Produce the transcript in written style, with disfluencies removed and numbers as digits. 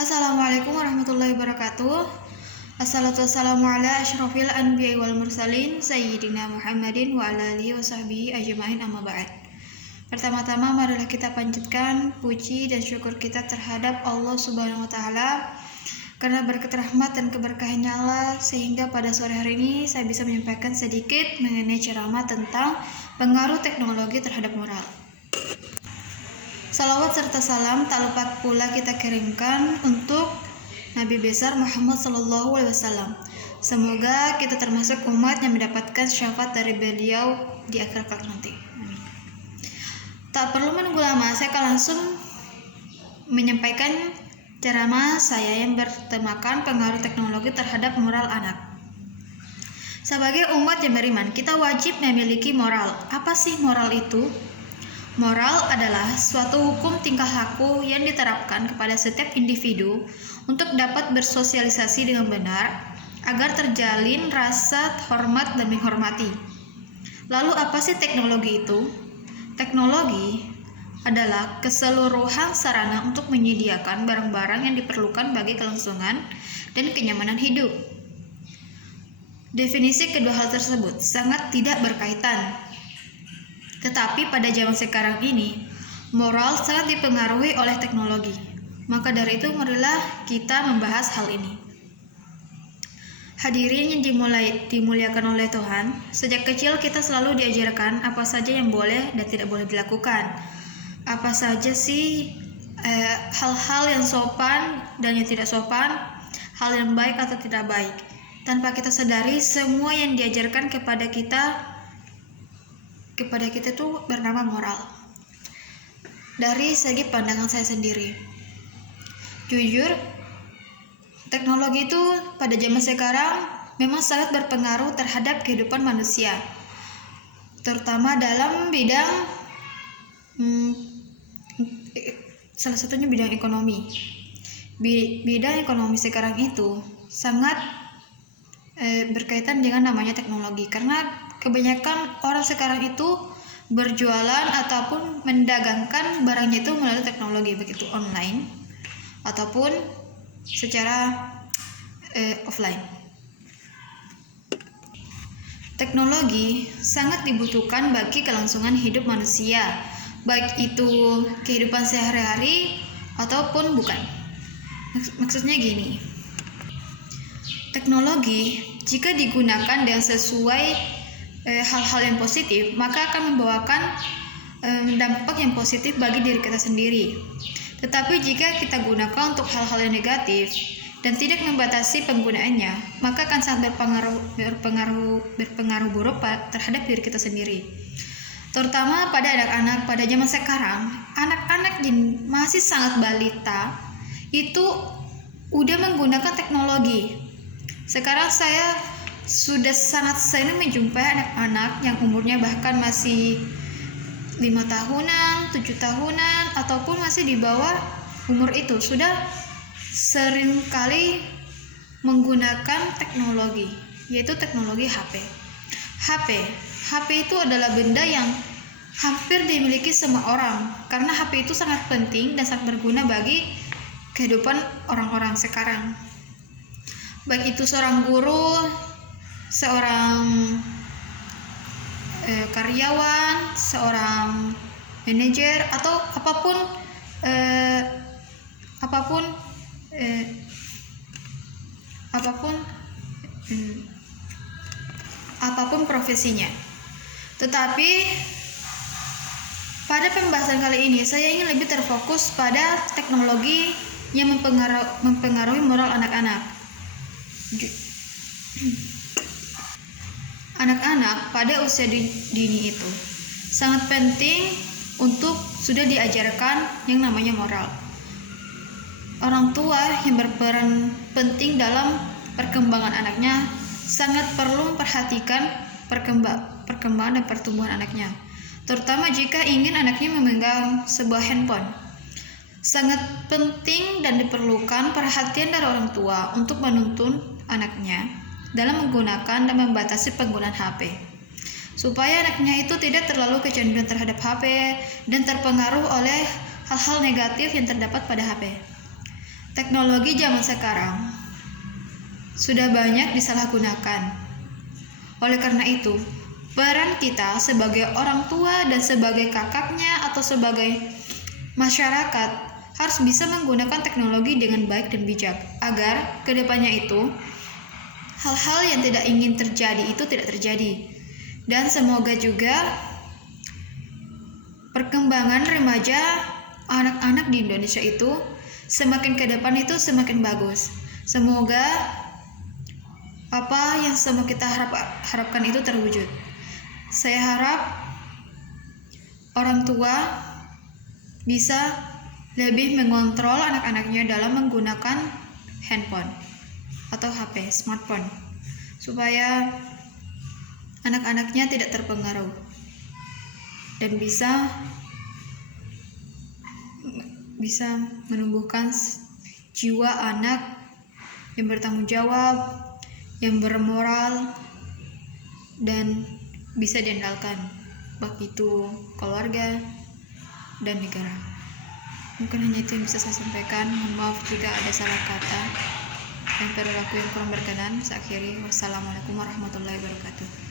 Assalamualaikum warahmatullahi wabarakatuh. Assalatu wassalamu ala asyrafil anbiya'i wal mursalin Sayyidina Muhammadin wa ala alihi wa sahbihi ajma'in amma ba'd. Pertama-tama marilah kita panjatkan puji dan syukur kita terhadap Allah Subhanahu wa taala karena berkat rahmat dan keberkahannya Allah sehingga pada sore hari ini saya bisa menyampaikan sedikit mengenai ceramah tentang pengaruh teknologi terhadap moral. Salawat serta salam tak lupa pula kita kirimkan untuk Nabi besar Muhammad SAW. Semoga kita termasuk umat yang mendapatkan syafaat dari beliau di akhir kelak nanti. Amin. Tak perlu menunggu lama, saya akan langsung menyampaikan ceramah saya yang bertemakan pengaruh teknologi terhadap moral anak. Sebagai umat yang beriman, kita wajib memiliki moral. Apa sih moral itu? Moral adalah suatu hukum tingkah laku yang diterapkan kepada setiap individu untuk dapat bersosialisasi dengan benar agar terjalin rasa hormat dan menghormati. Lalu apa sih teknologi itu? Teknologi adalah keseluruhan sarana untuk menyediakan barang-barang yang diperlukan bagi kelangsungan dan kenyamanan hidup. Definisi kedua hal tersebut sangat tidak berkaitan. Tetapi pada zaman sekarang ini, moral sangat dipengaruhi oleh teknologi. Maka dari itu, marilah kita membahas hal ini. Hadirin yang dimuliakan oleh Tuhan, sejak kecil kita selalu diajarkan apa saja yang boleh dan tidak boleh dilakukan. Apa saja sih hal-hal yang sopan dan yang tidak sopan, hal yang baik atau tidak baik. Tanpa kita sadari, semua yang diajarkan kepada kita itu bernama moral. Dari segi pandangan saya sendiri, jujur, teknologi itu pada zaman sekarang memang sangat berpengaruh terhadap kehidupan manusia, terutama dalam bidang salah satunya bidang ekonomi. Bidang ekonomi sekarang itu sangat berkaitan dengan namanya teknologi, karena kebanyakan orang sekarang itu berjualan ataupun mendagangkan barangnya itu melalui teknologi, begitu online ataupun secara offline. Teknologi sangat dibutuhkan bagi kelangsungan hidup manusia, baik itu kehidupan sehari-hari ataupun bukan. Maksudnya gini, teknologi jika digunakan dengan sesuai hal-hal yang positif, maka akan membawakan dampak yang positif bagi diri kita sendiri. Tetapi jika kita gunakan untuk hal-hal yang negatif dan tidak membatasi penggunaannya, maka akan sangat berpengaruh buruk terhadap diri kita sendiri. Terutama pada anak-anak pada zaman sekarang, anak-anak yang masih sangat balita itu udah menggunakan teknologi. Sekarang saya sudah sangat sering menjumpai anak-anak yang umurnya bahkan masih 5 tahunan, 7 tahunan, ataupun masih di bawah umur itu, sudah sering kali menggunakan teknologi, yaitu teknologi HP. HP itu adalah benda yang hampir dimiliki semua orang, karena HP itu sangat penting dan sangat berguna bagi kehidupan orang-orang sekarang. Baik itu seorang guru, seorang karyawan, seorang manajer, atau apapun profesinya. Tetapi pada pembahasan kali ini saya ingin lebih terfokus pada teknologi yang mempengaruhi moral anak-anak. Anak-anak pada usia dini itu sangat penting untuk sudah diajarkan yang namanya moral. Orang tua yang berperan penting dalam perkembangan anaknya sangat perlu memperhatikan perkembangan dan pertumbuhan anaknya, terutama jika ingin anaknya memegang sebuah handphone. Sangat penting dan diperlukan perhatian dari orang tua untuk menuntun anaknya dalam menggunakan dan membatasi penggunaan HP, supaya anaknya itu tidak terlalu kecanduan terhadap HP dan terpengaruh oleh hal-hal negatif yang terdapat pada HP. Teknologi zaman sekarang sudah banyak disalahgunakan. Oleh karena itu, peran kita sebagai orang tua dan sebagai kakaknya atau sebagai masyarakat harus bisa menggunakan teknologi dengan baik dan bijak agar kedepannya itu hal-hal yang tidak ingin terjadi itu tidak terjadi. Dan semoga juga perkembangan remaja anak-anak di Indonesia itu semakin ke depan itu semakin bagus. Semoga apa yang semua kita harapkan itu terwujud. Saya harap orang tua bisa lebih mengontrol anak-anaknya dalam menggunakan handphone atau HP, smartphone, supaya anak-anaknya tidak terpengaruh dan bisa menumbuhkan jiwa anak yang bertanggung jawab, yang bermoral, dan bisa diandalkan, baik itu keluarga dan negara. Mungkin hanya itu yang bisa saya sampaikan. Mohon maaf jika ada salah kata dan perilaku yang kurang berkenan. Saya akhiri. Wassalamualaikum warahmatullahi wabarakatuh.